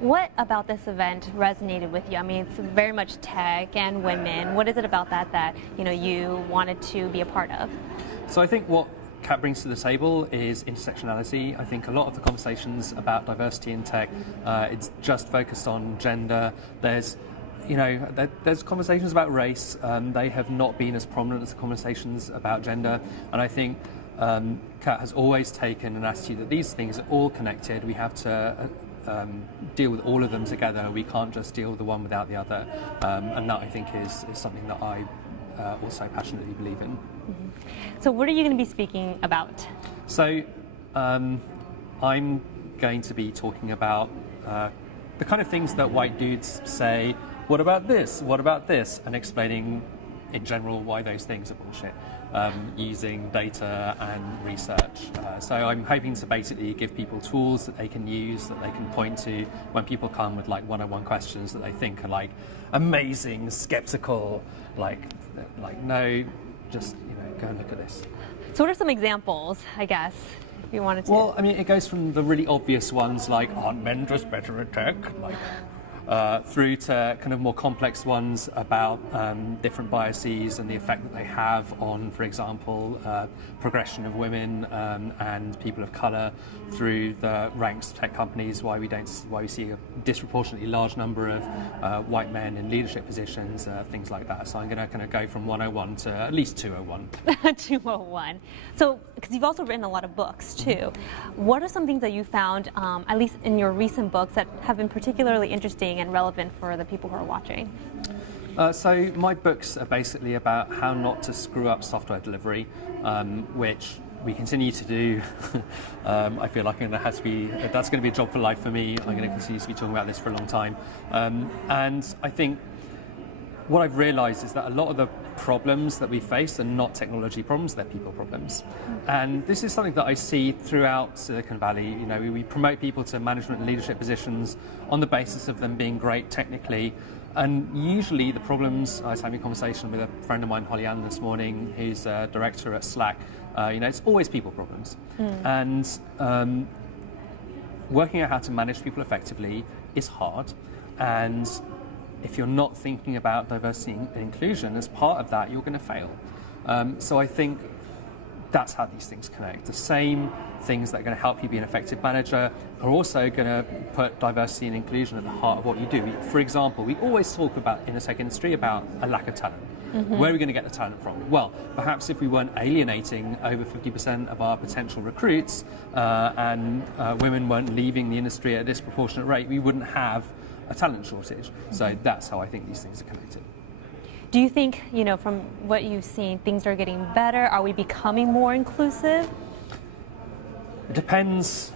What about this event resonated with you? I mean, it's very much tech and women. What is it about that you wanted to be a part of? So I think what CAT brings to the table is intersectionality. I think a lot of the conversations about diversity in tech, it's just focused on gender. There's conversations about race. They have not been as prominent as the conversations about gender. And I think CAT has always taken an attitude that these things are all connected. We have to deal with all of them together. We can't just deal with the one without the other. And that, I think, is something that I also passionately believe in. Mm-hmm. So what are you going to be speaking about? So I'm going to be talking about the kind of things that white dudes say, what about this, what about this, and explaining in general why those things are bullshit, using data and research. So I'm hoping to basically give people tools that they can use, that they can point to when people come with like one-on-one questions that they think are like amazing, skeptical, like no, just go and look at this. So what are some examples, I guess, if you wanted to? Well, I mean, it goes from the really obvious ones like, aren't men just better at tech? Through to kind of more complex ones about different biases and the effect that they have on, for example, progression of women and people of colour through the ranks of tech companies, why we see a disproportionately large number of white men in leadership positions, things like that. So I'm going to kind of go from 101 to at least 201. 201. So, because you've also written a lot of books too. What are some things that you found, at least in your recent books, that have been particularly interesting and relevant for the people who are watching? So my books are basically about how not to screw up software delivery, which we continue to do. I feel like that's going to be a job for life for me. I'm going to continue to be talking about this for a long time. And I think what I've realized is that a lot of the problems that we face are not technology problems, they're people problems. And this is something that I see throughout Silicon Valley. We promote people to management and leadership positions on the basis of them being great technically. And usually the problems, I was having a conversation with a friend of mine, Holly Allen, this morning, who's a director at Slack. It's always people problems. And working out how to manage people effectively is hard. And if you're not thinking about diversity and inclusion as part of that, you're going to fail. So I think that's how these things connect. The same things that are going to help you be an effective manager are also going to put diversity and inclusion at the heart of what you do. For example, we always talk about, in the tech industry, about a lack of talent. Mm-hmm. Where are we going to get the talent from? Well, perhaps if we weren't alienating over 50% of our potential recruits and women weren't leaving the industry at a disproportionate rate, we wouldn't have a talent shortage. So that's how I think these things are connected. Do you think, from what you've seen, things are getting better? Are we becoming more inclusive? It depends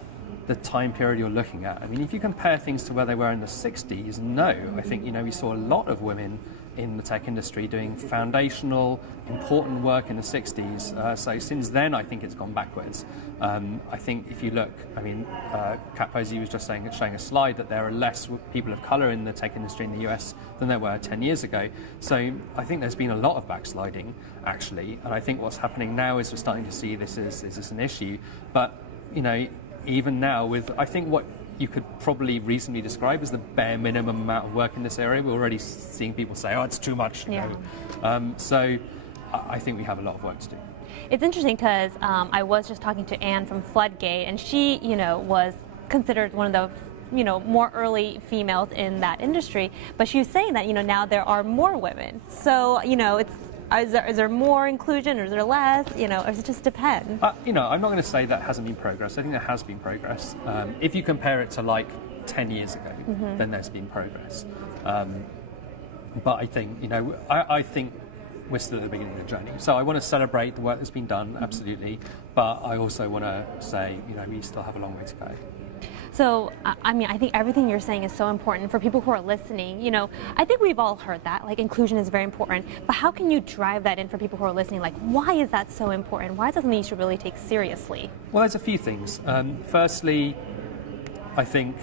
the time period you're looking at. I mean, if you compare things to where they were in the 60s, no. I think, we saw a lot of women in the tech industry doing foundational, important work in the 60s. So since then, I think it's gone backwards. I think if you look, Kat Posey was just showing a slide that there are less people of colour in the tech industry in the US than there were 10 years ago. So I think there's been a lot of backsliding, actually. And I think what's happening now is we're starting to see this as an issue. But, even now I think what you could probably reasonably describe as the bare minimum amount of work in this area, we're already seeing people say, oh, it's too much. Yeah. So I think we have a lot of work to do. It's interesting because I was just talking to Anne from Floodgate, and she, was considered one of the more early females in that industry, but she was saying that, now there are more women. So, is there more inclusion, or is there less, or does it just depend? I'm not going to say that hasn't been progress. I think there has been progress. If you compare it to like 10 years ago, mm-hmm. then there's been progress. But I think, I think we're still at the beginning of the journey. So I want to celebrate the work that's been done, mm-hmm. absolutely. But I also want to say, we still have a long way to go. So, I think everything you're saying is so important for people who are listening. I think we've all heard that, like, inclusion is very important. But how can you drive that in for people who are listening? Like, why is that so important? Why is that something you should really take seriously? Well, there's a few things. Firstly, I think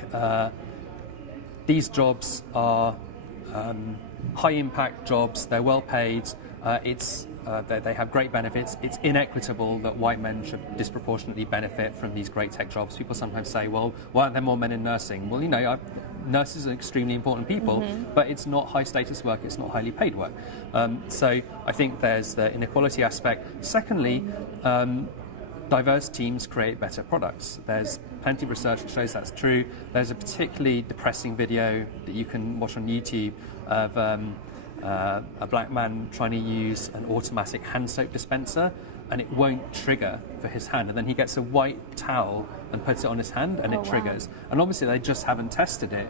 these jobs are high-impact jobs. They're well paid. It's they have great benefits. It's inequitable that white men should disproportionately benefit from these great tech jobs. People sometimes say, well, why aren't there more men in nursing? Well, nurses are extremely important people, but it's not high status work, it's not highly paid work. So I think there's the inequality aspect. Secondly, diverse teams create better products. There's plenty of research that shows that's true. There's a particularly depressing video that you can watch on YouTube of a black man trying to use an automatic hand soap dispenser, and it won't trigger for his hand. And then he gets a white towel and puts it on his hand, and it triggers. Wow. And obviously they just haven't tested it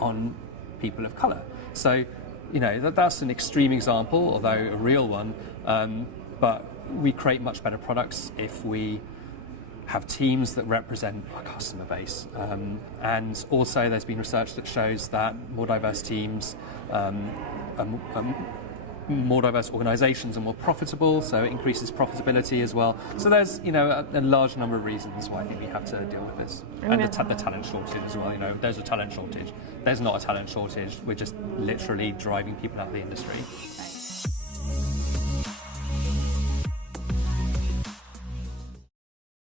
on people of colour. So, that's an extreme example, although a real one. But we create much better products if we have teams that represent our customer base. And also there's been research that shows that more diverse teams, more diverse organisations are more profitable, so it increases profitability as well. So there's a large number of reasons why I think we have to deal with this. And the talent shortage as well. There's a talent shortage. There's not a talent shortage. We're just literally driving people out of the industry.